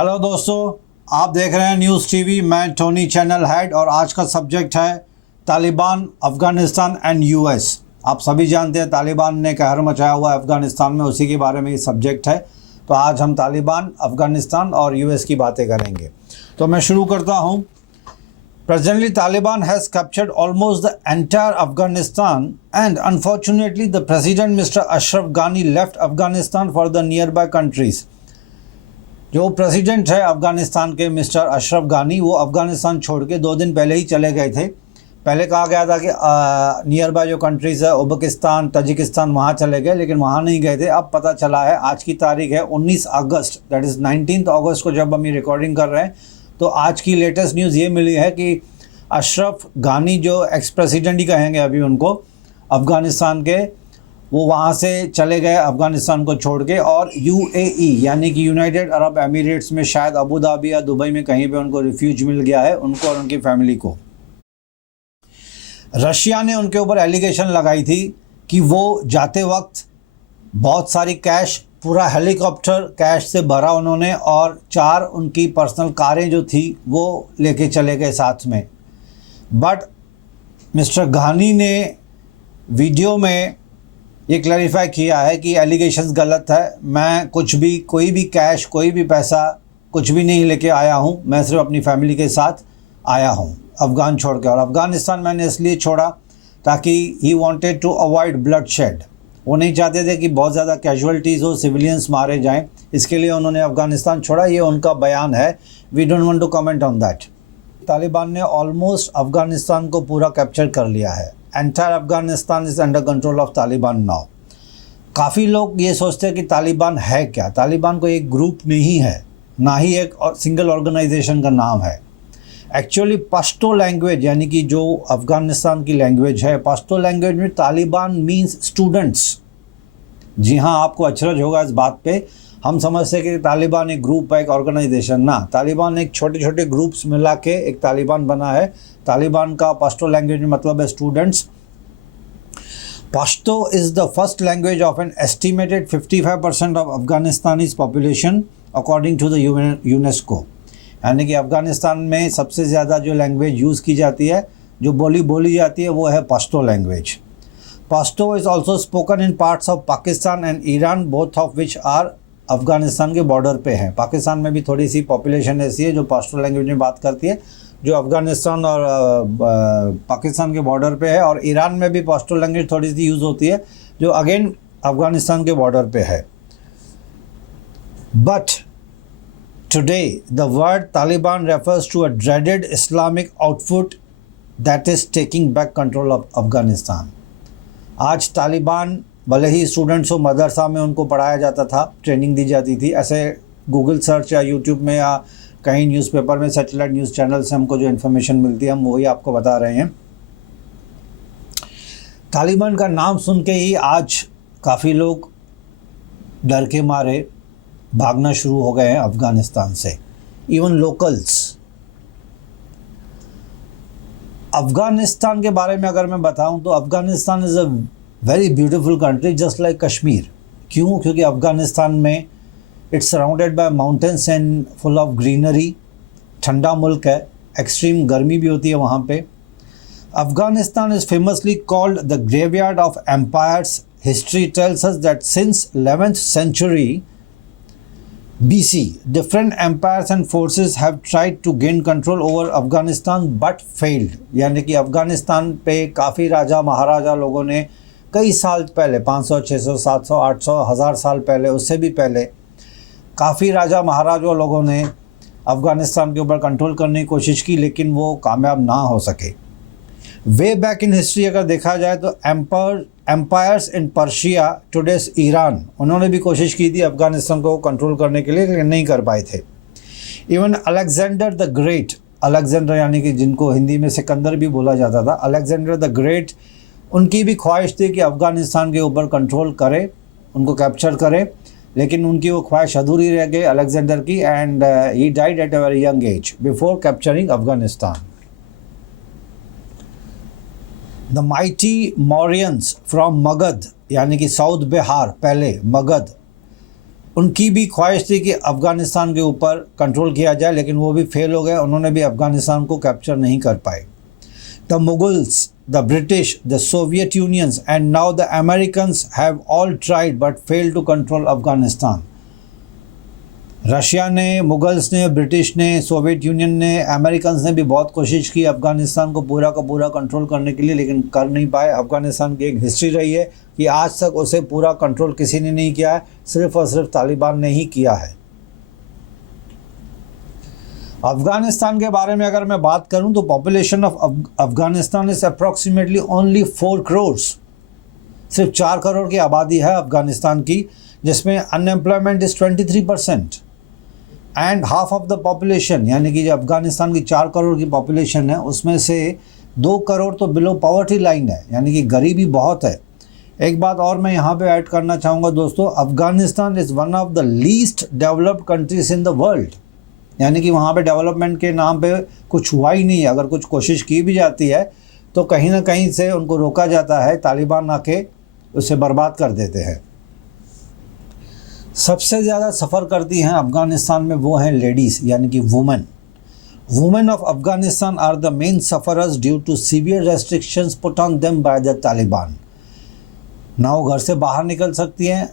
Hello दोस्तों, आप देख रहे हैं न्यूज़ टीवी। मैं टोनी चैनल हेड और आज का सब्जेक्ट है तालिबान, अफ़गानिस्तान एंड यूएस। आप सभी जानते हैं तालिबान ने कहर मचाया हुआ है अफ़गानिस्तान में, उसी के बारे में ये सब्जेक्ट है। तो आज हम तालिबान, अफ़गानिस्तान और यूएस की बातें करेंगे। तो मैं शुरू करता हूँ। Presently, Taliban has captured almost the entire Afghanistan, and unfortunately, the president, Mr. Ashraf Ghani, left Afghanistan for the nearby countries. जो प्रेसिडेंट है अफ़गानिस्तान के मिस्टर अशरफ गानी, वो अफ़गानिस्तान छोड़ के 2 दिन पहले ही चले गए थे। पहले कहा गया था कि नियर बाय जो कंट्रीज़ है उज़्बेकिस्तान, तजिकिस्तान, वहाँ चले गए, लेकिन वहाँ नहीं गए थे। अब पता चला है, आज की तारीख है 19 अगस्त, दैट इज़ 19 अगस्त को जब हम ये रिकॉर्डिंग कर रहे हैं, तो आज की लेटेस्ट न्यूज़ ये मिली है कि अशरफ गानी, जो एक्स प्रेसिडेंट ही कहेंगे अभी उनको, अफ़गानिस्तान के, वो वहाँ से चले गए अफ़गानिस्तान को छोड़ के, और यूएई यानी कि यूनाइटेड अरब एमिरेट्स में, शायद अबू धाबी या दुबई में कहीं पे उनको रिफ्यूज मिल गया है, उनको और उनकी फैमिली को। रशिया ने उनके ऊपर एलिगेशन लगाई थी कि वो जाते वक्त बहुत सारी कैश, पूरा हेलीकॉप्टर कैश से भरा उन्होंने, और 4 उनकी पर्सनल कारें जो थी वो लेके चले गए साथ में। बट मिस्टर घानी ने वीडियो में ये क्लैरिफाई किया है कि एलिगेशंस गलत है। मैं कुछ भी, कोई भी कैश, कोई भी पैसा कुछ भी नहीं लेके आया हूँ। मैं सिर्फ अपनी फैमिली के साथ आया हूँ अफ़गान छोड़ के। और अफ़गानिस्तान मैंने इसलिए छोड़ा ताकि he wanted to avoid bloodshed. वो नहीं चाहते थे कि बहुत ज़्यादा कैजुअलिटीज़ हो, सिविलियंस मारे जाएं, इसके लिए उन्होंने अफ़गानिस्तान छोड़ा। ये उनका बयान है। We don't want to comment on that. Taliban ने ऑलमोस्ट अफ़गानिस्तान को पूरा कैप्चर कर लिया है। Entire Afghanistan is under control of Taliban now. काफ़ी लोग ये सोचते हैं कि तालिबान है क्या। तालिबान को एक ग्रुप नहीं है, ना ही एक सिंगल ऑर्गेनाइजेशन का नाम है। एक्चुअली पश्तो लैंग्वेज, यानी कि जो अफ़गानिस्तान की लैंग्वेज है, पश्तो लैंग्वेज में तालिबान मीन्स स्टूडेंट्स। जी हाँ, आपको अचरज होगा इस बात पे। हम समझते हैं कि तालिबान एक ग्रुप है, एक ऑर्गेनाइजेशन। ना, तालिबान एक छोटे छोटे ग्रुप्स मिला के एक तालिबान बना है। तालिबान का पश्तो लैंग्वेज में मतलब है students. Pashto is the first language of an estimated 55% of Afghanistan's population according to the UNESCO। यानी कि अफ़गानिस्तान में सबसे ज़्यादा जो लैंग्वेज यूज़ की जाती है, जो बोली जाती है, वो है Pashto language. Pashto is also spoken in parts of Pakistan and Iran, both of which are Afghanistan के बॉर्डर पे हैं। पाकिस्तान में भी थोड़ी सी पॉपुलेशन ऐसी है जो पश्तो लैंग्वेज में बात करती है, जो अफ़गानिस्तान और पाकिस्तान के बॉर्डर पे है। और ईरान में भी पश्तो लैंग्वेज थोड़ी सी यूज़ होती है, जो अगेन अफ़गानिस्तान के बॉर्डर पे है। But today the word Taliban refers to a dreaded Islamic outfit that is taking back control of Afghanistan. आज तालिबान, भले ही स्टूडेंट्स हो, मदरसा में उनको पढ़ाया जाता था, ट्रेनिंग दी जाती थी। ऐसे गूगल सर्च या यूट्यूब में या कहीं न्यूज़पेपर में, सैटेलाइट न्यूज़ चैनल से हमको जो इन्फॉर्मेशन मिलती है, हम वही आपको बता रहे हैं। तालिबान का नाम सुन के ही आज काफ़ी लोग डर के मारे भागना शुरू हो गए हैं अफ़गानिस्तान से, इवन लोकल्स। अफ़गानिस्तान के बारे में अगर मैं बताऊं तो Afghanistan is a very beautiful country, just like Kashmir. क्यों? क्योंकि अफ़गानिस्तान में it's surrounded by mountains and full of greenery. ठंडा मुल्क है, एक्सट्रीम गर्मी भी होती है वहाँ पे। Afghanistan is famously called the graveyard of empires. History tells us that since 11th century BC, different empires and forces have tried to gain control over Afghanistan but failed। यानी कि अफ़गानिस्तान पे काफ़ी राजा महाराजा लोगों ने कई साल पहले, 500, 600, 700, 800, 1000 साल पहले, उससे भी पहले, काफ़ी राजा महाराजा लोगों ने अफ़गानिस्तान के ऊपर कंट्रोल करने की कोशिश की, लेकिन वो कामयाब ना हो सके। वे बैक इन हिस्ट्री अगर देखा जाए तो empires in Persia, today's Iran, उन्होंने भी कोशिश की थी अफ़गानिस्तान को कंट्रोल करने के लिए, लेकिन नहीं कर पाए थे। Even Alexander the great, Alexander यानी कि जिनको हिंदी में सिकंदर भी बोला जाता था, अलेक्जेंडर द ग्रेट, उनकी भी ख्वाहिश थी कि अफ़गानिस्तान के ऊपर कंट्रोल करे, उनको कैप्चर करे, लेकिन उनकी वो ख्वाहिश अधूरी रह गई अलेक्जेंडर की, and he died at a very young age before capturing Afghanistan. The mighty Mauryans from Magadh, यानी कि साउथ बिहार, पहले मगध, उनकी भी ख्वाहिश थी कि अफ़गानिस्तान के ऊपर कंट्रोल किया जाए, लेकिन वो भी फेल हो गए, उन्होंने भी अफ़गानिस्तान को कैप्चर नहीं कर पाए। The Mughals, the British, the Soviet unions and now the Americans have all tried but fail to control Afghanistan. Russia ने, मुगल्स ने, ब्रिटिश ने, सोवियत यूनियन ने, अमेरिकन्स ने भी बहुत कोशिश की अफ़गानिस्तान को पूरा का पूरा कंट्रोल करने के लिए, लेकिन कर नहीं पाए। अफ़गानिस्तान की एक हिस्ट्री रही है कि आज तक उसे पूरा कंट्रोल किसी ने नहीं किया है, सिर्फ और सिर्फ तालिबान ने ही किया है। अफ़गानिस्तान के बारे में अगर मैं बात करूं तो population of Afghanistan is approximately only 4 crore. सिर्फ 4 करोड़ की आबादी है अफ़गानिस्तान की, जिसमें unemployment is 23% and half of the population, यानी कि जो अफ़गानिस्तान की 4 करोड़ की पॉपुलेशन है उसमें से 2 करोड़ तो बिलो पॉवर्टी लाइन है, यानी कि गरीबी बहुत है। एक बात और मैं यहाँ पे ऐड करना चाहूँगा दोस्तों, Afghanistan is one of the least developed countries in the world, यानी कि वहाँ पे डेवलपमेंट के नाम पे कुछ हुआ ही नहीं है। अगर कुछ कोशिश की भी जाती है तो कहीं ना कहीं से उनको रोका जाता है, तालिबान आके उसे बर्बाद कर देते हैं। सबसे ज़्यादा सफ़र करती हैं अफ़गानिस्तान में वो हैं लेडीज़, यानी कि women. Women of Afghanistan are the main sufferers due to severe restrictions put on them by the Taliban. ना वो घर से बाहर निकल सकती हैं,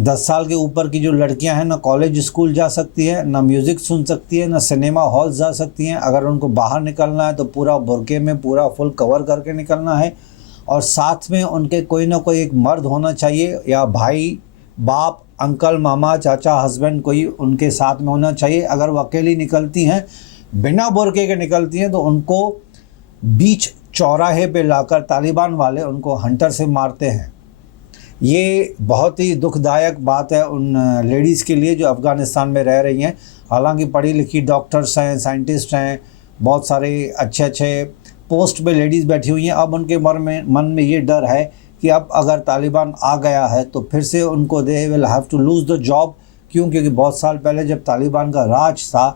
10 साल के ऊपर की जो लड़कियां हैं ना कॉलेज स्कूल जा सकती हैं, ना म्यूज़िक सुन सकती है, ना सिनेमा हॉल जा सकती हैं। अगर उनको बाहर निकलना है तो पूरा बुर्के में पूरा फुल कवर करके निकलना है, और साथ में उनके कोई ना कोई एक मर्द होना चाहिए, या भाई, बाप, अंकल, मामा, चाचा, हस्बैंड कोई उनके साथ में होना चाहिए। अगर वो अकेली निकलती हैं, बिना बुर्के के निकलती हैं, तो उनको बीच चौराहे पे लाकर तालिबान वाले उनको हंटर से मारते हैं। ये बहुत ही दुखदायक बात है उन लेडीज़ के लिए जो अफ़गानिस्तान में रह रही हैं। हालांकि पढ़ी लिखी डॉक्टर्स हैं, साइंटिस्ट हैं, बहुत सारे अच्छे अच्छे पोस्ट पे लेडीज़ बैठी हुई हैं। अब उनके मन में ये डर है कि अब अगर तालिबान आ गया है तो फिर से उनको they will have to lose the job. क्यों? क्योंकि बहुत साल पहले जब तालिबान का राज था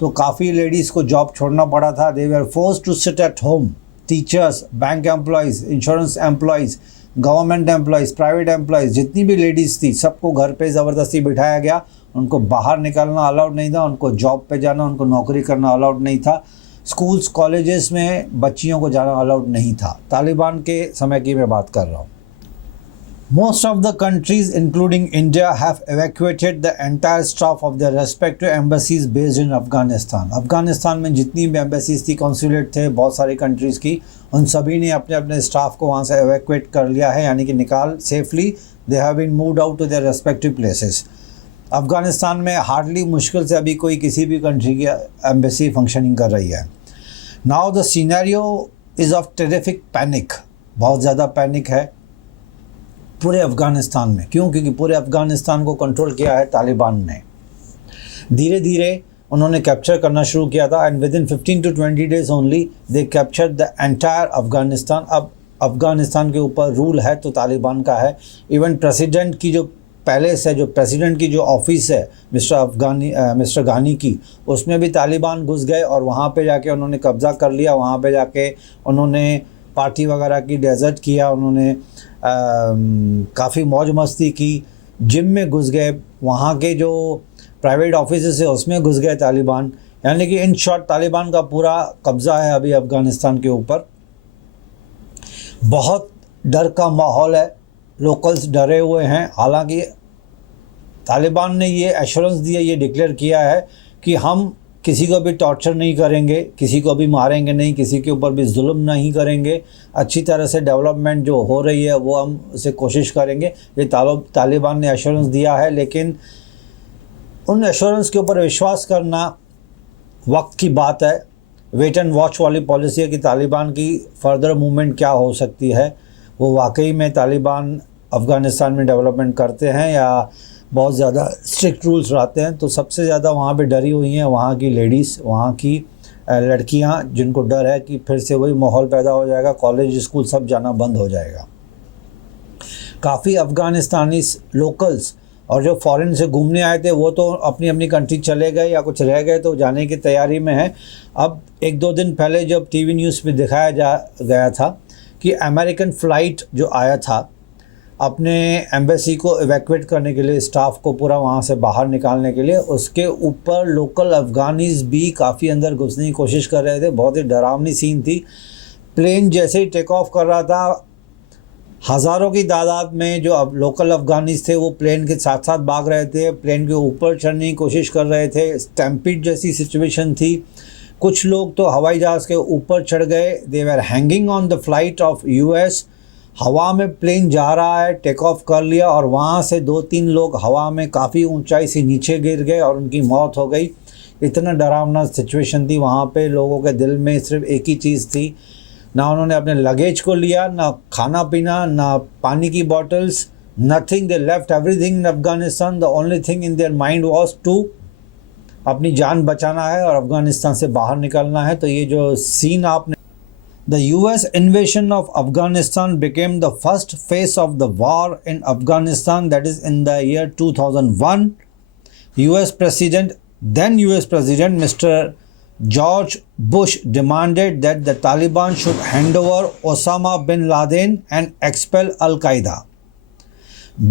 तो काफ़ी लेडीज़ को जॉब छोड़ना पड़ा था। They were forced to sit at home. Teachers, bank employees, insurance employees, government employees, private employees, जितनी भी लेडीज़ थी सबको घर पे ज़बरदस्ती बिठाया गया। उनको बाहर निकलना अलाउड नहीं था, उनको जॉब पे जाना, उनको नौकरी करना अलाउड नहीं था। स्कूल्स कॉलेजेस में बच्चियों को जाना अलाउड नहीं था। तालिबान के समय की मैं बात कर रहा हूँ। Most of the countries including India have evacuated the entire staff of their respective embassies based in Afghanistan. Afghanistan में जितनी भी एम्बेसीज थी, कॉन्सुलेट थे बहुत सारी कंट्रीज़ की, उन सभी ने अपने अपने स्टाफ को वहाँ से एवैक्यूएट कर लिया है, यानी कि निकाल safely they have been moved out to their respective places. Afghanistan में हार्डली मुश्किल से अभी कोई किसी भी कंट्री की एम्बेसी फंक्शनिंग कर रही है। Now the scenario is of terrific panic. बहुत ज़्यादा पैनिक है पूरे अफ़गानिस्तान में। क्यों? क्योंकि पूरे अफ़गानिस्तान को कंट्रोल किया है तालिबान ने। धीरे धीरे उन्होंने कैप्चर करना शुरू किया था and with in 15 to 20 days only they capture the entire Afghanistan. अब अफ़गानिस्तान के ऊपर रूल है तो तालिबान का है। इवन प्रेसिडेंट की जो पैलेस है, जो प्रेसिडेंट की जो ऑफिस है मिस्टर गानी की, उसमें भी तालिबान घुस गए और वहाँ पे जाके उन्होंने कब्ज़ा कर लिया। वहाँ पे जाके उन्होंने पार्टी वगैरह की, डेजर्ट किया, उन्होंने काफ़ी मौज मस्ती की, जिम में घुस गए, वहाँ के जो प्राइवेट ऑफिस है उसमें घुस गए तालिबान। यानी कि इन शॉर्ट तालिबान का पूरा कब्ज़ा है अभी अफ़गानिस्तान के ऊपर। बहुत डर का माहौल है, लोकल्स डरे हुए हैं। हालांकि तालिबान ने ये एश्योरेंस दिया, ये डिक्लेयर किया है कि हम किसी को भी टॉर्चर नहीं करेंगे, किसी को भी मारेंगे नहीं, किसी के ऊपर भी जुल्म नहीं करेंगे, अच्छी तरह से डेवलपमेंट जो हो रही है वो हम उसे कोशिश करेंगे। ये तालिबान ने एश्योरेंस दिया है, लेकिन उन एश्योरेंस के ऊपर विश्वास करना वक्त की बात है। वेट एंड वॉच वाली पॉलिसी है कि तालिबान की फ़र्दर मूवमेंट क्या हो सकती है। वो वाकई में तालिबान अफ़गानिस्तान में डेवलपमेंट करते हैं या बहुत ज़्यादा स्ट्रिक्ट रूल्स रहते हैं। तो सबसे ज़्यादा वहाँ पे डरी हुई हैं वहाँ की लेडीज़, वहाँ की लड़कियाँ, जिनको डर है कि फिर से वही माहौल पैदा हो जाएगा, कॉलेज स्कूल सब जाना बंद हो जाएगा। काफ़ी अफ़गानिस्तानी लोकल्स और जो फॉरेन से घूमने आए थे वो तो अपनी अपनी कंट्री चले गए या कुछ रह गए तो जाने की तैयारी में है। अब 1-2 दिन पहले जब टीवी न्यूज़ पे दिखाया गया था कि अमेरिकन फ़्लाइट जो आया था अपने एम्बेसी को इवैक्यूएट करने के लिए, स्टाफ को पूरा वहाँ से बाहर निकालने के लिए। उसके ऊपर लोकल अफ़गानीज़ भी काफ़ी अंदर घुसने की कोशिश कर रहे थे। बहुत ही डरावनी सीन थी। प्लेन जैसे ही टेक ऑफ कर रहा था, हज़ारों की तादाद में जो अब लोकल अफ़गानीज़ थे वो प्लेन के साथ साथ भाग रहे थे, प्लेन के ऊपर चढ़ने की कोशिश कर रहे थे। स्टैम्पीड जैसी सिचुएशन थी। कुछ लोग तो हवाई जहाज़ के ऊपर चढ़ गए। They were hanging on the flight of US. हवा में प्लेन जा रहा है, टेक ऑफ कर लिया और वहाँ से 2-3 लोग हवा में काफ़ी ऊंचाई से नीचे गिर गए और उनकी मौत हो गई। इतना डरावना सिचुएशन थी। वहाँ पे लोगों के दिल में सिर्फ एक ही चीज़ थी, ना उन्होंने अपने लगेज को लिया, ना खाना पीना, ना पानी की bottles, nothing. They left everything in Afghanistan. The only thing in their mind was to अपनी जान बचाना है और अफ़गानिस्तान से बाहर निकलना है। तो ये जो सीन आपने, The US invasion of Afghanistan became the first phase of the war in Afghanistan, that is in the year 2001. Then US President Mr. George Bush demanded that the Taliban should hand over Osama bin Laden and expel Al-Qaeda.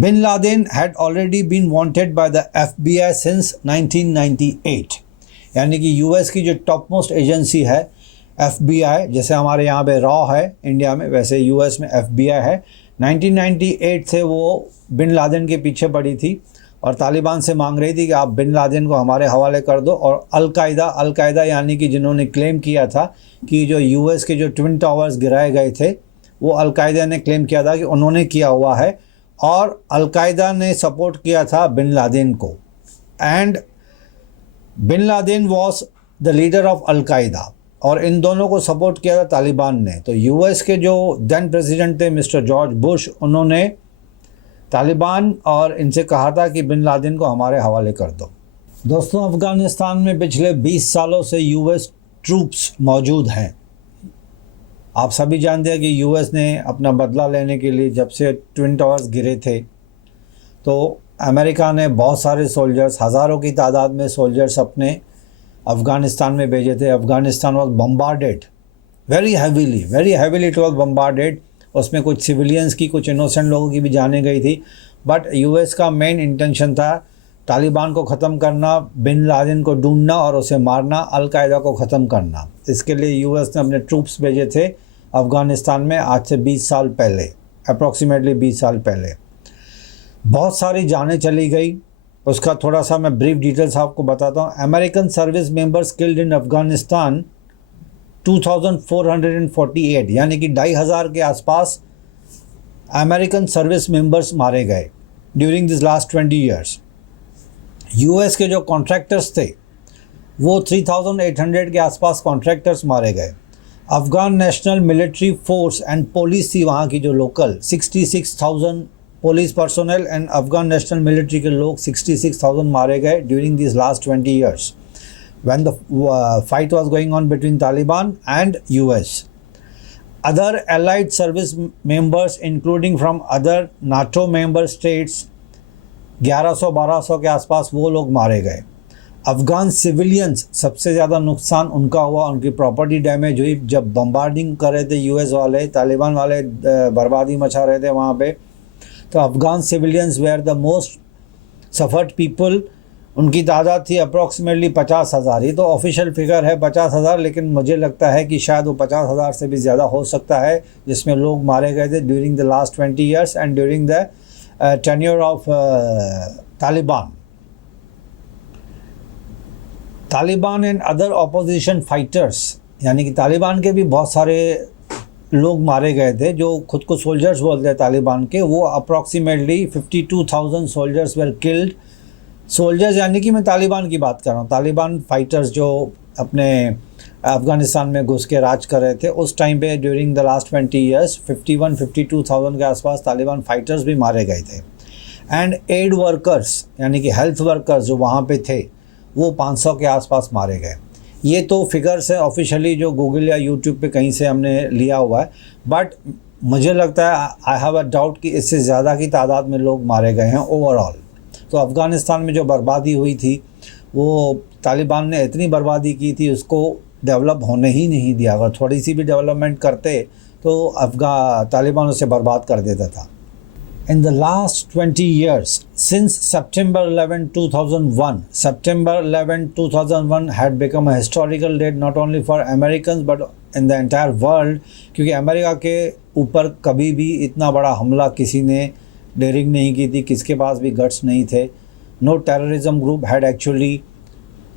Bin Laden had already been wanted by the FBI since 1998. यानी कि US की जो top most agency है FBI, जैसे हमारे यहाँ पे raw है इंडिया में, वैसे US में FBI है। 1998 से वो बिन लादेन के पीछे पड़ी थी और तालिबान से मांग रही थी कि आप बिन लादेन को हमारे हवाले कर दो। और अल-कायदा यानी कि जिन्होंने क्लेम किया था कि जो US के जो ट्विन टावर्स गिराए गए थे, वो अल-कायदा ने क्लेम किया था कि उन्होंने किया हुआ है और अल-कायदा ने सपोर्ट किया था बिन लादेन को। And bin Laden was the leader of al Qaeda और इन दोनों को सपोर्ट किया था तालिबान ने। तो US के जो देन प्रेसिडेंट थे मिस्टर जॉर्ज बुश, उन्होंने तालिबान और इनसे कहा था कि बिन लादेन को हमारे हवाले कर दो। दोस्तों, अफ़गानिस्तान में पिछले 20 सालों से US ट्रूप्स मौजूद हैं। आप सभी जानते हैं कि US ने अपना बदला लेने के लिए, जब से ट्विन टावर्स गिरे थे, तो अमेरिका ने बहुत सारे सोल्जर्स, हज़ारों की तादाद में सोल्जर्स अपने अफ़गानिस्तान में भेजे थे। Afghanistan was bombarded very heavily it was bombarded. उसमें कुछ सिविलियंस की, कुछ इनोसेंट लोगों की भी जाने गई थी। बट US का मेन इंटेंशन था तालिबान को ख़त्म करना, बिन लादेन को ढूंढना और उसे मारना, अल-कायदा को ख़त्म करना। इसके लिए US ने अपने ट्रूप्स भेजे थे अफ़गानिस्तान में आज से 20 साल पहले, अप्रॉक्सीमेटली 20 साल पहले। बहुत सारी जानें चली गई। उसका थोड़ा सा मैं ब्रीफ डिटेल्स आपको बताता हूँ। American service members killed in Afghanistan 2448, यानी कि 2500 के आसपास अमेरिकन सर्विस मेंबर्स मारे गए during this last 20 years. US के जो कॉन्ट्रैक्टर्स थे वो 3800 के आसपास कॉन्ट्रैक्टर्स मारे गए। Afghan national military force and police थी वहाँ की जो local, 66,000 police personnel and Afghan national military के लोग 66,000 मारे गए during this last 20 years when the fight was going on between Taliban and US. Other allied service members including from other NATO member states 1100-1200 के आसपास वो लोग मारे गए। अफ़गान सिविलियंस सबसे ज़्यादा नुकसान उनका हुआ, उनकी प्रॉपर्टी डैमेज हुई। जब बम्बार्डिंग कर रहे थे US वाले, तालिबान वाले बर्बादी मचा रहे थे वहाँ पे, तो Afghan civilians were the most suffered people. उनकी तादाद थी अप्रॉक्सीमेटली 50,000। ये तो ऑफिशियल फिगर है 50,000, लेकिन मुझे लगता है कि शायद वो 50,000 से भी ज़्यादा हो सकता है जिसमें लोग मारे गए थे during the last 20 years and during the tenure of Taliban. Taliban and other opposition fighters, यानी कि तालिबान के भी बहुत सारे लोग मारे गए थे जो खुद को सोल्जर्स बोलते हैं तालिबान के। वो approximately 52,000 soldiers where killed. Soldiers यानी कि मैं तालिबान की बात कर रहा हूँ, तालिबान फाइटर्स जो अपने अफ़गानिस्तान में घुस के राज कर रहे थे उस टाइम पे ड्यूरिंग द लास्ट 20 ईयर्स 51-52,000 के आसपास तालिबान फाइटर्स भी मारे गए थे। एंड एड वर्कर्स यानी कि हेल्थ वर्कर्स जो वहाँ पे थे वो 500 के आसपास मारे गए। ये तो फिगर्स है ऑफिशियली जो गूगल या यूट्यूब पे कहीं से हमने लिया हुआ है, बट मुझे लगता है आई हैव अ डाउट कि इससे ज़्यादा की तादाद में लोग मारे गए हैं ओवरऑल। तो अफ़गानिस्तान में जो बर्बादी हुई थी वो तालिबान ने इतनी बर्बादी की थी, उसको डेवलप होने ही नहीं दिया। अगर थोड़ी सी भी डेवलपमेंट करते तो तालिबान उसे बर्बाद कर देता था। In the last 20 years, since September 11, 2001 had become a historical date not only for Americans but in the entire world, क्योंकि अमेरिका के ऊपर कभी भी इतना बड़ा हमला किसी ने डेयरिंग नहीं की थी, किसके पास भी गट्स नहीं थे. No terrorism group had actually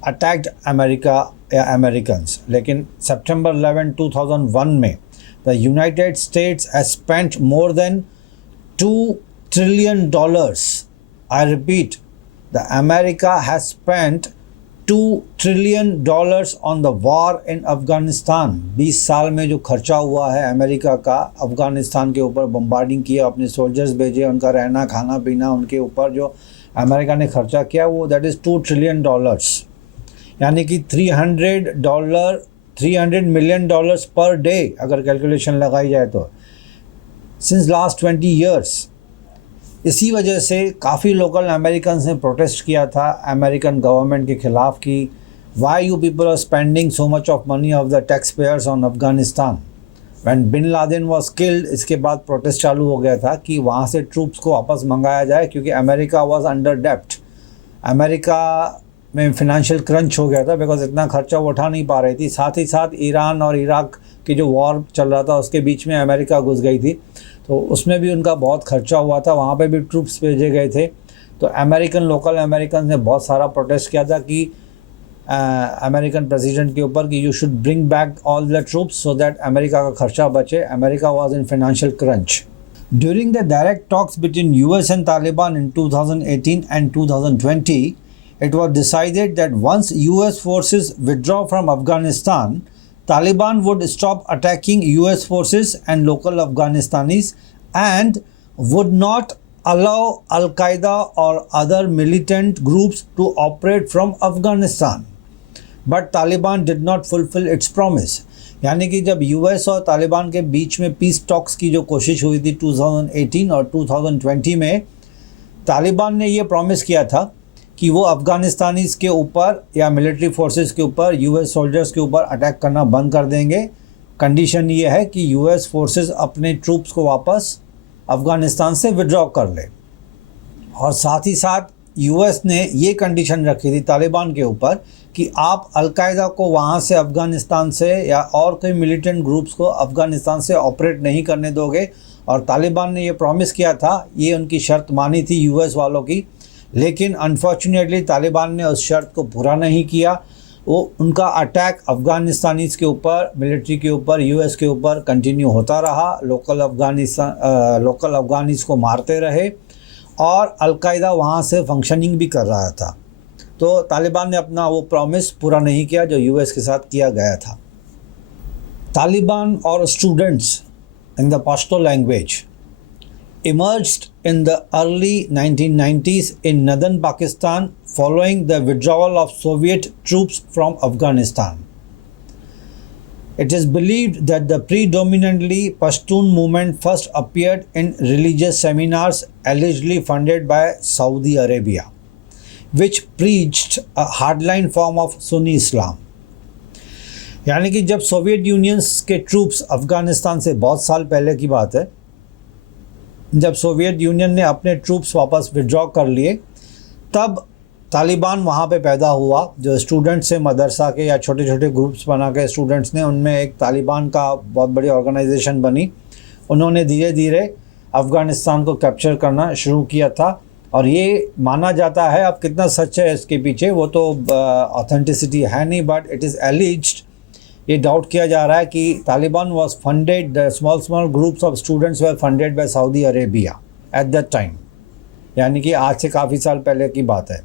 attacked America या Americans. लेकिन September 11, 2001 में the United States has spent more than $2 trillion. I repeat, the America has spent $2 trillion on the war in Afghanistan. 20 साल में जो खर्चा हुआ है अमेरिका का अफ़गानिस्तान के ऊपर, बम्बार्डिंग किया, अपने सोल्जर्स भेजे, उनका रहना खाना पीना, उनके ऊपर जो अमेरिका ने खर्चा किया वो दैट इज़ $2 trillion. यानी कि $300 million पर डे अगर कैलकुलेशन लगाई जाए तो, सिंस लास्ट 20 ईयर्स. इसी वजह से काफ़ी लोकल अमेरिकन्स ने प्रोटेस्ट किया था अमेरिकन गवर्नमेंट के ख़िलाफ़ कि why you people are spending so much of money of the tax payers on Afghanistan. When bin Laden was killed, इसके बाद प्रोटेस्ट चालू हो गया था कि वहाँ से ट्रूप्स को वापस मंगाया जाए, क्योंकि अमेरिका वाज अंडर डेप्ट. अमेरिका में फिनेंशियल क्रंच हो गया था बिकॉज इतना खर्चा वो उठा नहीं पा रही थी. साथ ही साथ ईरान और इराक की जो वॉर चल रहा था उसके बीच में अमेरिका घुस गई थी, तो उसमें भी उनका बहुत खर्चा हुआ था, वहाँ पे भी ट्रूप्स भेजे गए थे. तो लोकल अमेरिकन ने बहुत सारा प्रोटेस्ट किया था कि अमेरिकन प्रेसिडेंट के ऊपर कि you should bring back all the troops so that America का खर्चा बचे. America was in financial crunch. During the direct talks between US and Taliban in 2018 and 2020, it was decided that once US forces withdraw from Afghanistan, Taliban would stop attacking US forces and local Afghanistanis and would not allow Al-Qaeda or other militant groups to operate from Afghanistan. But Taliban did not fulfill its promise. यानी कि जब US और तालिबान के बीच में peace talks की जो कोशिश हुई थी 2018 और 2020 में, तालिबान ने ये प्रॉमिस किया था कि वो अफ़गानिस्तानीज़ के ऊपर या मिलिट्री फोर्सेस के ऊपर, US सोल्जर्स के ऊपर अटैक करना बंद कर देंगे. कंडीशन ये है कि US फोर्सेस अपने ट्रूप्स को वापस अफ़गानिस्तान से विड्रॉ कर ले. और साथ ही साथ US ने ये कंडीशन रखी थी तालिबान के ऊपर कि आप अलकायदा को वहाँ से अफ़गानिस्तान से या और कोई मिलिटेंट ग्रुप्स को अफ़गानिस्तान से ऑपरेट नहीं करने दोगे. और तालिबान ने ये प्रॉमिस किया था, ये उनकी शर्त मानी थी US वालों की, लेकिन अनफॉर्चुनेटली तालिबान ने उस शर्त को पूरा नहीं किया. वो उनका अटैक अफ़गानिस्तानीज़ के ऊपर, मिलिट्री के ऊपर, US के ऊपर कंटिन्यू होता रहा. लोकल अफ़गानीज़ को मारते रहे और अलकायदा वहाँ से फंक्शनिंग भी कर रहा था. तो तालिबान ने अपना वो प्रॉमिस पूरा नहीं किया जो US के साथ किया गया था. तालिबान और students in the Pashto language emerged in the early 1990s in northern Pakistan following the withdrawal of Soviet troops from Afghanistan. It is believed that the predominantly Pashtun movement first appeared in religious seminars allegedly funded by Saudi Arabia, which preached a hardline form of Sunni Islam. यानी कि जब Soviet unions के troops Afghanistan से बहुत साल पहले की बात है, जब सोवियत यूनियन ने अपने ट्रूप्स वापस विड्रॉ कर लिए, तब तालिबान वहाँ पे पैदा हुआ. जो स्टूडेंट्स से मदरसा के या छोटे छोटे ग्रुप्स बना के स्टूडेंट्स ने, उनमें एक तालिबान का बहुत बड़ी ऑर्गेनाइजेशन बनी. उन्होंने धीरे धीरे अफ़गानिस्तान को कैप्चर करना शुरू किया था. और ये माना जाता है, अब कितना सच है इसके पीछे वो तो ऑथेंटिसिटी है नहीं, बट इट इज़ एलिज्ड, ये डाउट किया जा रहा है कि Taliban was funded, the small groups of students were funded by Saudi Arabia at that time. यानी कि आज से काफ़ी साल पहले की बात है.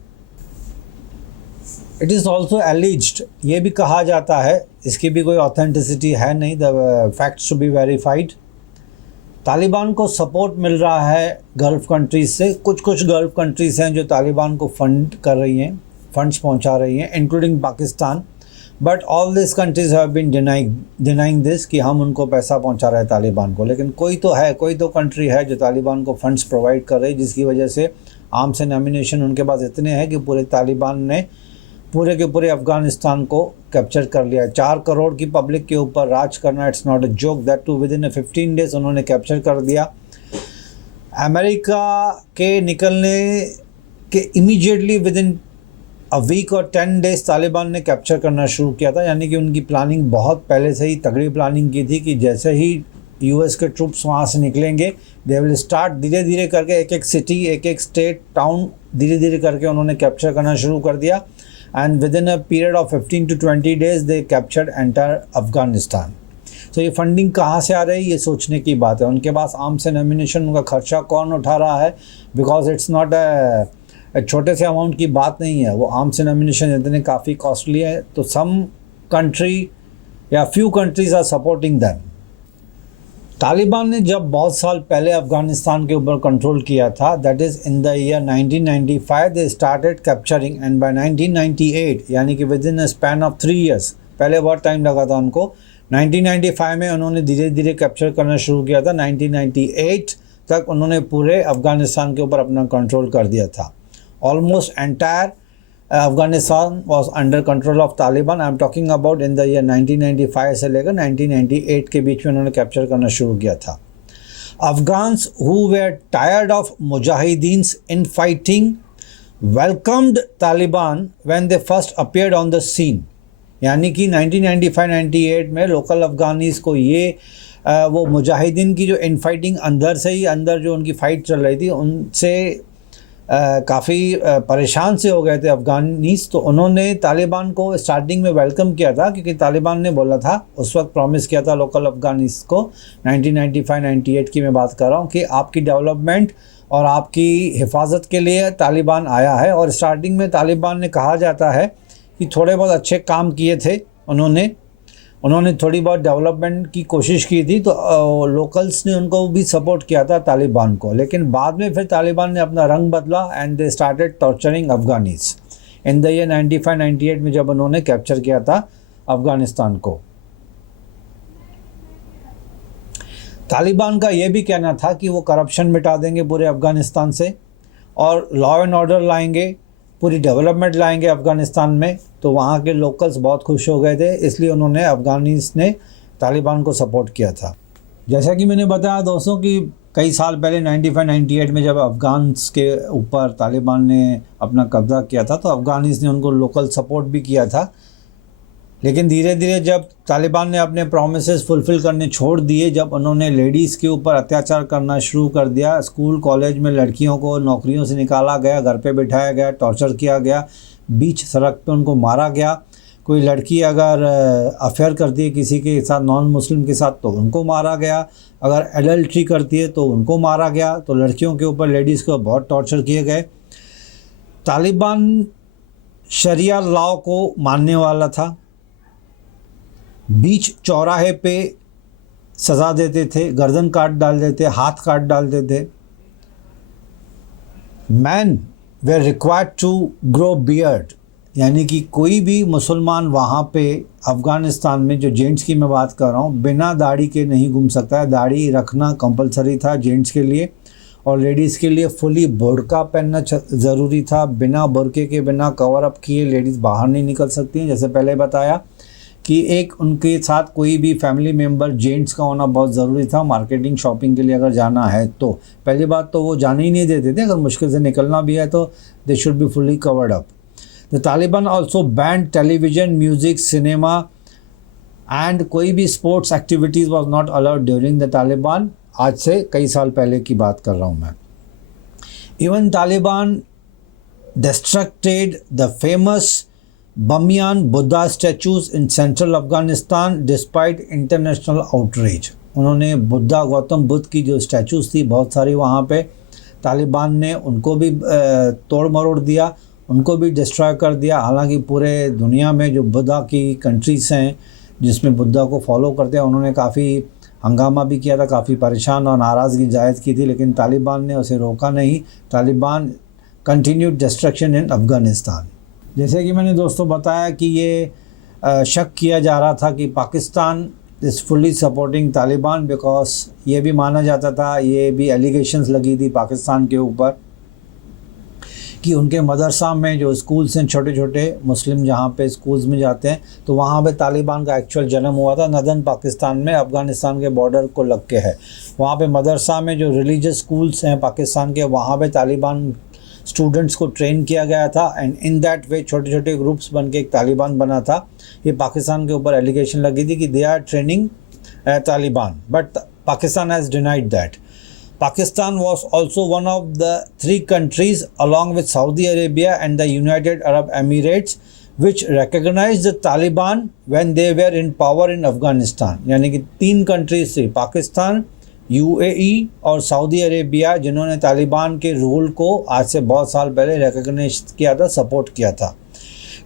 इट इज़ ऑल्सो एलिज्ड, ये भी कहा जाता है, इसकी भी कोई ऑथेंटिसिटी है नहीं, the facts to be verified. Taliban को सपोर्ट मिल रहा है गल्फ़ कंट्रीज़ से. कुछ गल्फ़ कंट्रीज़ हैं जो तालिबान को फंड कर रही हैं, फंड्स पहुंचा रही हैं, including Pakistan. But all this countries have been denying this कि हम उनको पैसा पहुंचा रहे हैं तालिबान को. लेकिन कोई तो कंट्री है जो तालिबान को फंड्स प्रोवाइड कर रही है, जिसकी वजह से आर्म्स एंड एम्यूनेशन उनके पास इतने हैं कि पूरे तालिबान ने पूरे के पूरे अफ़गानिस्तान को कैप्चर कर लिया है. 4 करोड़ की पब्लिक के ऊपर राज करना, it's not a joke, that too within 15 days उन्होंने कैप्चर कर दिया. अमेरिका के निकलने के immediately within a week और 10 डेज तालिबान ने कैप्चर करना शुरू किया था। यानी कि उनकी प्लानिंग बहुत पहले से ही तगड़ी प्लानिंग की थी कि जैसे ही यूएस के ट्रूप्स वहाँ से निकलेंगे दे विल स्टार्ट, धीरे धीरे करके एक एक सिटी, एक एक स्टेट, टाउन धीरे धीरे करके उन्होंने कैप्चर करना शुरू कर दिया। And with in a period of 15 to 20 days they captured entire Afghanistan. तो ये फंडिंग कहाँ से आ रही है ये सोचने की बात है। उनके पास आर्म्स एंड एम्यूनिशन, उनका खर्चा कौन उठा रहा है, बिकॉज इट्स नॉट छोटे से अमाउंट की बात नहीं है। वो आर्म्स एंड एम्यूनिशन इतने काफ़ी कॉस्टली है, तो सम कंट्री या few countries are supporting them. Taliban ने जब बहुत साल पहले अफ़गानिस्तान के ऊपर कंट्रोल किया था, that is in the year 1995 they started capturing, and by 1998 यानी कि within a span of 3 years, पहले बहुत टाइम लगा था उनको, 1995 में उन्होंने धीरे धीरे कैप्चर करना शुरू किया था। 1998 तक उन्होंने पूरे अफ़गानिस्तान के ऊपर अपना कंट्रोल कर दिया था। Almost entire Afghanistan was under control of Taliban. I am talking about in the year 1995 से लेकर 1998 के बीच में उन्होंने कैप्चर करना शुरू किया था। Afghans who were tired of mujahideens in fighting welcomed Taliban when they first appeared on the scene. यानी कि 1995-98 में लोकल अफगानीज़ को ये वो मुजाहिदीन की जो इन फाइटिंग अंदर से ही अंदर जो उनकी फ़ाइट चल रही थी उनसे काफ़ी परेशान से हो गए थे अफ़गानीज़। तो उन्होंने तालिबान को स्टार्टिंग में वेलकम किया था, क्योंकि तालिबान ने बोला था, उस वक्त प्रॉमिस किया था लोकल अफ़गानीज़ को, 1995-98 की मैं बात कर रहा हूँ, कि आपकी डेवलपमेंट और आपकी हिफाजत के लिए तालिबान आया है। और स्टार्टिंग में तालिबान ने कहा जाता है कि थोड़े बहुत अच्छे काम किए थे उन्होंने थोड़ी बहुत डेवलपमेंट की कोशिश की थी, तो लोकल्स ने उनको भी सपोर्ट किया था तालिबान को। लेकिन बाद में फिर तालिबान ने अपना रंग बदला and they started torturing Afghanis in the year 95-98 में, जब उन्होंने कैप्चर किया था अफगानिस्तान को। तालिबान का ये भी कहना था कि वो करप्शन मिटा देंगे पूरे अफगानिस्तान से और लॉ एंड ऑर्डर लाएंगे, पूरी डेवलपमेंट लाएंगे अफ़गानिस्तान में। तो वहाँ के लोकल्स बहुत खुश हो गए थे, इसलिए उन्होंने अफ़गानीज़ ने तालिबान को सपोर्ट किया था। जैसा कि मैंने बताया दोस्तों कि कई साल पहले 95-98 में जब अफ़गान्स के ऊपर तालिबान ने अपना कब्ज़ा किया था, तो अफ़गानीज़ ने उनको लोकल सपोर्ट भी किया था। लेकिन धीरे धीरे जब तालिबान ने अपने प्रोमिसेस फुलफ़िल करने छोड़ दिए, जब उन्होंने लेडीज़ के ऊपर अत्याचार करना शुरू कर दिया, स्कूल कॉलेज में लड़कियों को नौकरियों से निकाला गया, घर पे बिठाया गया, टॉर्चर किया गया, बीच सड़क पे उनको मारा गया। कोई लड़की अगर अफेयर करती है किसी के साथ, नॉन मुस्लिम के साथ, तो उनको मारा गया। अगर एडल्ट्री करती है तो उनको मारा गया। तो लड़कियों के ऊपर, लेडीज़ को बहुत टॉर्चर किए गए। तालिबान शरिया लॉ को मानने वाला था, बीच चौराहे पे सज़ा देते थे, गर्दन काट डाल देते, हाथ काट डालते थे। Man were required to grow beard, यानी कि कोई भी मुसलमान वहाँ पे अफ़गानिस्तान में, जो जेंट्स की मैं बात कर रहा हूँ, बिना दाढ़ी के नहीं घूम सकता है। दाढ़ी रखना कंपलसरी था जेंट्स के लिए, और लेडीज़ के लिए फुली बुर्का पहनना ज़रूरी था। बिना बुर्के के, बिना कवर अप किए लेडीज़ बाहर नहीं निकल सकती हैं। जैसे पहले बताया कि एक उनके साथ कोई भी फैमिली मेम्बर जेंट्स का होना बहुत ज़रूरी था। मार्केटिंग, शॉपिंग के लिए अगर जाना है तो पहली बात तो वो जाने ही नहीं देते थे। अगर मुश्किल से निकलना भी है तो they should be fully covered up. The Taliban also band television, music, cinema and कोई भी sports activities was not allowed during the Taliban. आज से कई साल पहले की बात कर रहा हूँ मैं। Even Taliban destructed the famous Bamiyan Buddha statues in central Afghanistan despite international outreach. उन्होंने बुद्धा, गौतम बुद्ध की जो स्टैचूज़ थी बहुत सारी वहाँ पे, तालिबान ने उनको भी तोड़ मरोड़ दिया, उनको भी डिस्ट्रॉय कर दिया। हालांकि पूरे दुनिया में जो बुद्धा की कंट्रीज़ हैं जिसमें बुद्धा को फॉलो करते हैं, उन्होंने काफ़ी हंगामा भी किया था, काफ़ी परेशान और नाराज़गी जाहिर की थी, लेकिन तालिबान ने उसे रोका नहीं। Taliban continued destruction in Afghanistan. जैसे कि मैंने दोस्तों बताया कि ये शक किया जा रहा था कि Pakistan is fully supporting Taliban, because ये भी माना जाता था, ये भी एलिगेशंस लगी थी पाकिस्तान के ऊपर कि उनके मदरसा में जो स्कूल्स हैं छोटे छोटे मुस्लिम जहाँ पे स्कूल्स में जाते हैं, तो वहाँ पे तालिबान का एक्चुअल जन्म हुआ था नदर्न पाकिस्तान में, अफ़गानिस्तान के बॉर्डर को लग के है। वहाँ पे मदरसा में जो रिलीजियस स्कूल्स हैं पाकिस्तान के, वहाँ पे तालिबान स्टूडेंट्स को ट्रेन किया गया था एंड इन दैट वे छोटे छोटे ग्रुप्स बन के एक तालिबान बना था। ये पाकिस्तान के ऊपर एलिगेशन लगी थी कि they are training Taliban, but Pakistan has denied that. Pakistan was also one of the 3 countries along with Saudi Arabia and the United Arab Emirates which recognized the Taliban when they were in power in Afghanistan। यानी कि 3 countries थी, Pakistan, UAE और Saudi Arabia, जिन्होंने तालिबान के rule को आज से बहुत साल पहले रिकग्नाइज किया था, सपोर्ट किया था।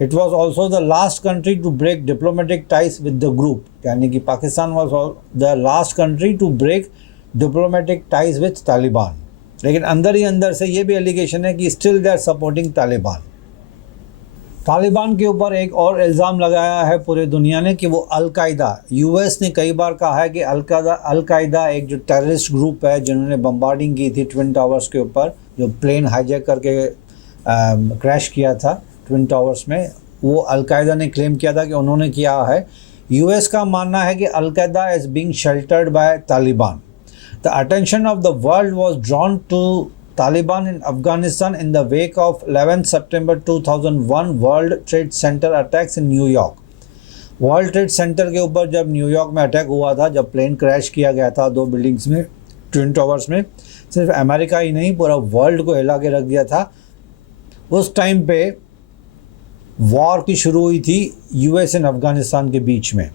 It was also the last country to break diplomatic ties with the group। यानी कि Pakistan was the last country to break diplomatic ties with Taliban. लेकिन अंदर ही अंदर से ये भी एलिगेशन है कि still they are supporting Taliban. Taliban के ऊपर एक और इल्ज़ाम लगाया है पूरे दुनिया ने कि वो अलकायदा, यूएस ने कई बार कहा है कि अलकायदा एक जो टेररिस्ट ग्रुप है जिन्होंने बम्बार्डिंग की थी ट्विन टावर्स के ऊपर, जो प्लेन हाईजैक करके क्रैश किया था ट्विन टावर्स में, वो अलकायदा ने क्लेम किया था कि उन्होंने किया है। यूएस का मानना है कि al Qaeda is being sheltered by Taliban. The attention of the world was drawn to Taliban in Afghanistan in the wake of 11 September 2001 World Trade Center attacks in New York। World Trade Center के ऊपर जब New York में attack हुआ था, जब plane crash किया गया था 2 बिल्डिंग्स में, ट्विन टावर्स में, सिर्फ अमेरिका ही नहीं पूरा वर्ल्ड को हिला के रख दिया था। उस टाइम पे वॉर की शुरू हुई थी यूएस एंड अफगानिस्तान के बीच में।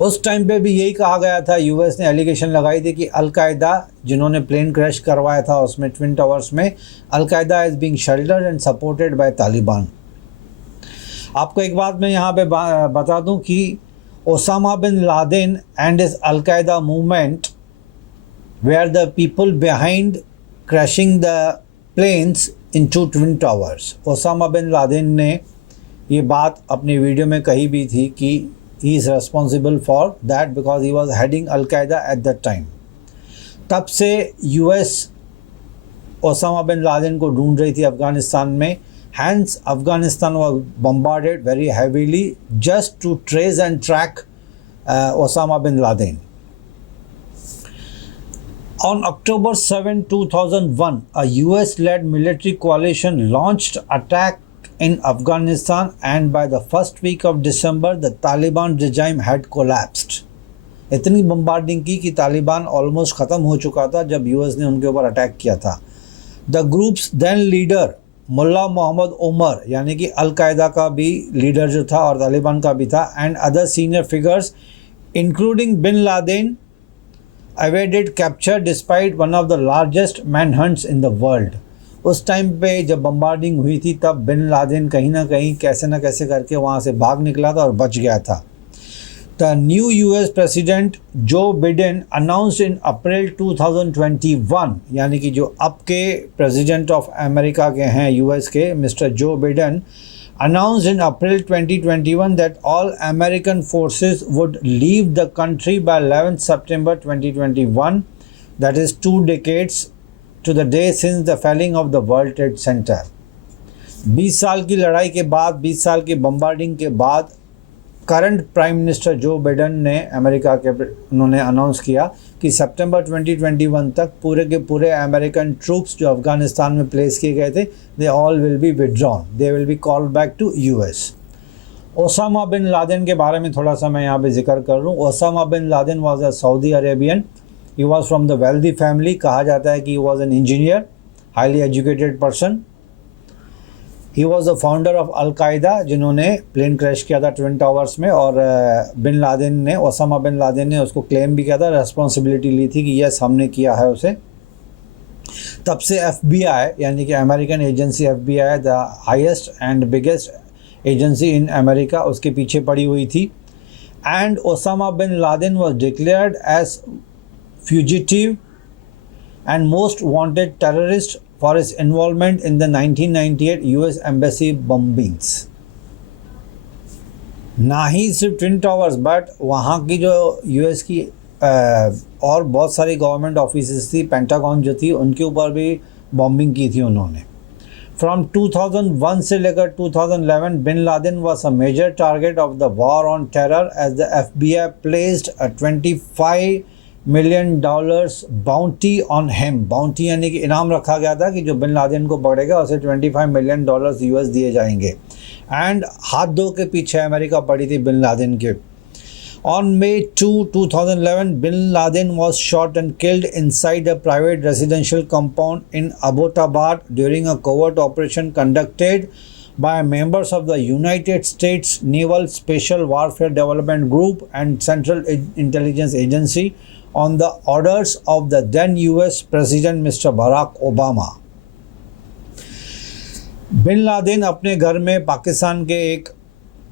उस टाइम पे भी यही कहा गया था, यूएस ने एलिगेशन लगाई थी कि अलकायदा, जिन्होंने प्लेन क्रैश करवाया था उसमें ट्विन टावर्स में, al Qaeda is being sheltered and supported by Taliban. आपको एक बात मैं यहाँ पे बता दूँ कि Osama bin Laden and is al Qaeda movement were the people behind crashing the planes in 2 twin towers. Osama bin Laden ने ये बात अपनी वीडियो में कही भी थी कि he is responsible for that because he was heading Al-Qaeda at that time। तब से यूएस ओसामा बिन लादेन को ढूंढ रही थी अफ़गानिस्तान में। Hence Afghanistan was bombarded very heavily just to trace and track Osama bin Laden। On October 7, 2001, a US-led military coalition launched attack in Afghanistan and by the first week of December the Taliban regime had collapsed। इतनी bombarding की कि Taliban almost ख़त्म हो चुका था जब US ने उनके ऊपर अटैक किया था। द ग्रुप्स देन लीडर मुल्ला मोहम्मद उमर, यानी कि अलकायदा का भी लीडर जो था और तालिबान का भी था, and other senior figures including bin Laden evaded capture despite one of the largest manhunts in the world. उस टाइम पे जब बम्बार्डिंग हुई थी तब बिन लादेन कहीं ना कहीं कैसे ना कैसे करके वहाँ से भाग निकला था और बच गया था। The new US president Joe Biden announced in April 2021, यानी कि जो अब के प्रेसिडेंट ऑफ अमेरिका के हैं यूएस के, mister Joe Biden announced in April 2021 that all American forces would leave the country by 11 September 2021, that is 2 decades to the day since the falling of the World Trade Center। 20 साल की लड़ाई के बाद, 20 साल की bombarding के बाद, current prime minister Joe Biden ने अमेरिका के, उन्होंने अनाउंस किया कि सितंबर 2021 तक पूरे के पूरे अमेरिकन ट्रूप्स जो अफ़गानिस्तान में प्लेस किए गए थे, they all will be withdrawn, they will be called back to US. Osama bin Laden के बारे में थोड़ा सा मैं यहाँ पे जिक्र कर रहा हूँ। Osama bin Laden was a Saudi Arabian, he was from the wealthy family. कहा जाता है कि he was an engineer, highly educated person. He was the founder of al Qaeda, जिन्होंने प्लेन क्रैश किया था ट्विन टावर्स में, और बिन लादेन ने, ओसामा बिन लादेन ने उसको क्लेम भी किया था, रेस्पॉन्सिबिलिटी ली थी कि यस हमने किया है उसे। तब से FBI, यानी कि American agency FBI, the highest and biggest agency in America, उसके पीछे पड़ी हुई थी। And Osama bin Laden was declared as fugitive and most wanted terrorist for his involvement in the 1998 US Embassy bombings। ना ही सिर्फ twin towers, but वहाँ की जो US की और बहुत सारी गवर्नमेंट ऑफिसेस थी, पेंटागन जो थी, उनके ऊपर भी बॉम्बिंग की थी उन्होंने। फ्रॉम 2001 से लेकर 2011 bin Laden was a major target of the war on terror as the FBI placed a $25 million bounty on him. Bounty यानी कि इनाम रखा गया था कि जो बिन लादेन को पड़ेगा उसे $25 मिलियन US दिए जाएंगे। एंड हाथ धो के पीछे अमेरिका पड़ी थी बिन लादेन के। On May 2, 2011, bin Laden was shot and killed inside a private residential compound in Abbottabad during a covert operation conducted by members of the United States Naval Special Warfare Development Group and Central Intelligence Agency on the orders of the then US President Mr. Barack Obama. Bin Laden अपने घर में पाकिस्तान के एक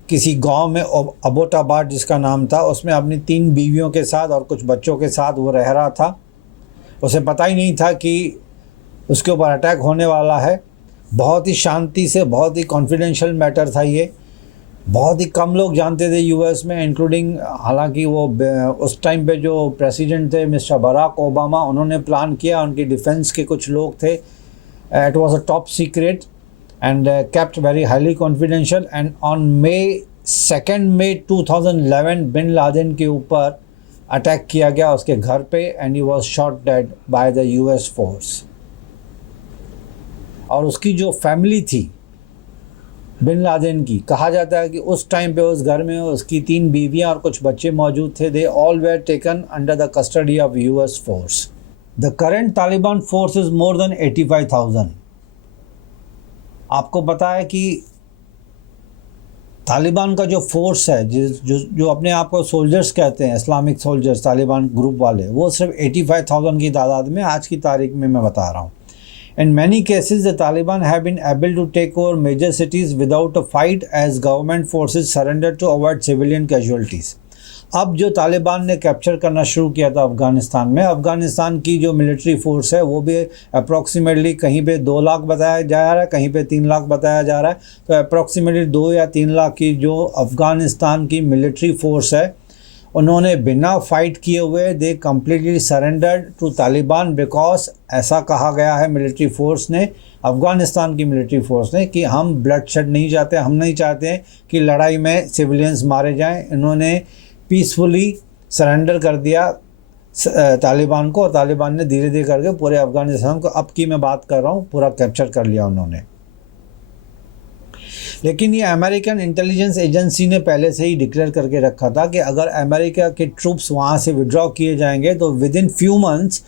किसी गांव में अबोटाबाद जिसका नाम था, उसमें अपनी 3 बीवियों के साथ और कुछ बच्चों के साथ वो रह रहा था। उसे पता ही नहीं था कि उसके ऊपर अटैक होने वाला है। बहुत ही शांति से, बहुत ही कॉन्फिडेंशियल मैटर था ये। बहुत ही कम लोग जानते थे यूएस में, इंक्लूडिंग हालांकि वो उस टाइम पे जो प्रेसिडेंट थे मिस्टर बराक ओबामा, उन्होंने प्लान किया। उनकी डिफेंस के कुछ लोग थे। It was a top secret and kept very highly confidential. And on May 2011 bin Laden के ऊपर अटैक किया गया उसके घर पे and he was shot dead by the US force. और उसकी जो फैमिली थी बिन लादेन की, कहा जाता है कि उस टाइम पे उस घर में उसकी 3 बीवियां और कुछ बच्चे मौजूद थे। They all were taken under the custody of US force. The current Taliban force is more than 85,000. आपको पता है कि तालिबान का जो फोर्स है, जो अपने आप को सोल्जर्स कहते हैं, इस्लामिक सोल्जर्स, तालिबान ग्रुप वाले, वो सिर्फ 85,000 की तादाद में आज की तारीख में मैं बता रहा हूँ। In many cases the Taliban have been able to take over major cities without a fight as government forces surrender to avoid civilian casualties. अब जो तालिबान ने कैप्चर करना शुरू किया था अफ़गानिस्तान में, अफ़गानिस्तान की जो मिलिट्री फोर्स है वो भी अप्रॉक्सीमेटली कहीं पे 2 लाख बताया जा रहा है, कहीं पे 3 लाख बताया जा रहा है। तो अप्रॉक्सीमेटली 2 या 3 लाख की जो अफ़गानिस्तान की मिलिट्री फोर्स है, उन्होंने बिना फाइट किए हुए they completely surrendered to Taliban, because ऐसा कहा गया है मिलिट्री फोर्स ने, अफ़गानिस्तान की मिलिट्री फोर्स ने, कि हम ब्लड शेड नहीं चाहते, हम नहीं चाहते हैं कि लड़ाई में सिविलियंस मारे जाएं। इन्होंने पीसफुली सरेंडर कर दिया तालिबान को, और तालिबान ने धीरे धीरे करके पूरे अफ़गानिस्तान को, अब की मैं बात कर रहा हूँ, पूरा कैप्चर कर लिया उन्होंने। लेकिन ये अमेरिकन इंटेलिजेंस एजेंसी ने पहले से ही डिक्लेयर करके रखा था कि अगर अमेरिका के ट्रूप्स वहाँ से विड्रॉ किए जाएंगे तो with in few months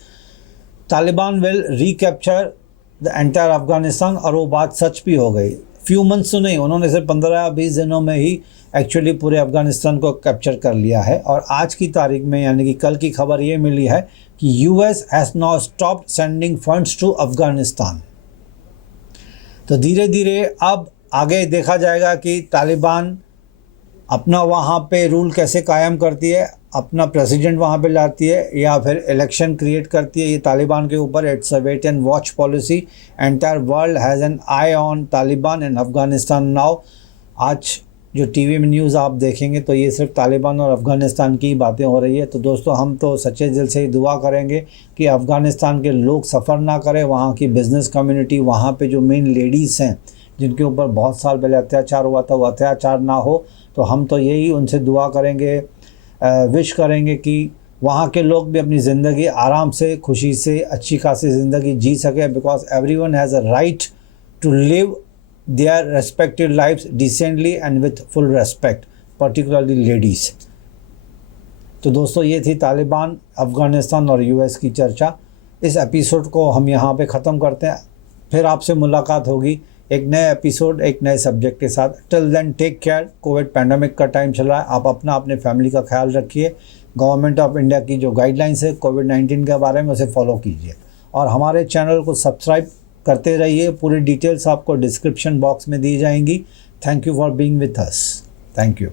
Taliban will recapture the entire Afghanistan. और वो बात सच भी हो गई। फ्यू मंथ्स तो नहीं, उन्होंने सिर्फ 15 या 20 दिनों में ही एक्चुअली पूरे अफ़गानिस्तान को कैप्चर कर लिया है। और आज की तारीख में यानी कि कल की खबर ये मिली है कि US has now stopped sending funds to Afghanistan. तो धीरे धीरे अब आगे देखा जाएगा कि तालिबान अपना वहाँ पे रूल कैसे कायम करती है, अपना प्रेसिडेंट वहाँ पे लाती है या फिर इलेक्शन क्रिएट करती है। ये तालिबान के ऊपर, it's a wait and watch policy. Entire world has an eye on Taliban in Afghanistan now. आज जो टीवी में न्यूज़ आप देखेंगे तो ये सिर्फ तालिबान और अफ़गानिस्तान की बातें हो रही है। तो दोस्तों, हम तो सच्चे दिल से ही दुआ करेंगे कि अफ़गानिस्तान के लोग सफ़र ना करें, वहाँ की बिज़नेस कम्युनिटी, वहाँ पे जो मेन लेडीज़ हैं जिनके ऊपर बहुत साल पहले अत्याचार हुआ था, वो अत्याचार ना हो। तो हम तो यही उनसे दुआ करेंगे, विश करेंगे कि वहाँ के लोग भी अपनी ज़िंदगी आराम से, खुशी से, अच्छी खासी ज़िंदगी जी सकें, because everyone has a right to live their respective lives decently and with full respect, particularly ladies। तो दोस्तों, ये थी तालिबान, अफ़गानिस्तान और यूएस की चर्चा। इस एपिसोड को हम यहाँ पे ख़त्म करते हैं। फिर आपसे मुलाकात होगी एक नए एपिसोड, एक नए सब्जेक्ट के साथ। Till then take care. COVID pandemic का टाइम चल रहा है, आप अपने फैमिली का ख्याल रखिए। गवर्नमेंट ऑफ इंडिया की जो गाइडलाइंस है कोविड-19 के बारे में, उसे फॉलो कीजिए और हमारे चैनल को सब्सक्राइब करते रहिए। पूरी डिटेल्स आपको डिस्क्रिप्शन बॉक्स में दी जाएंगी। Thank you for being with us. Thank you.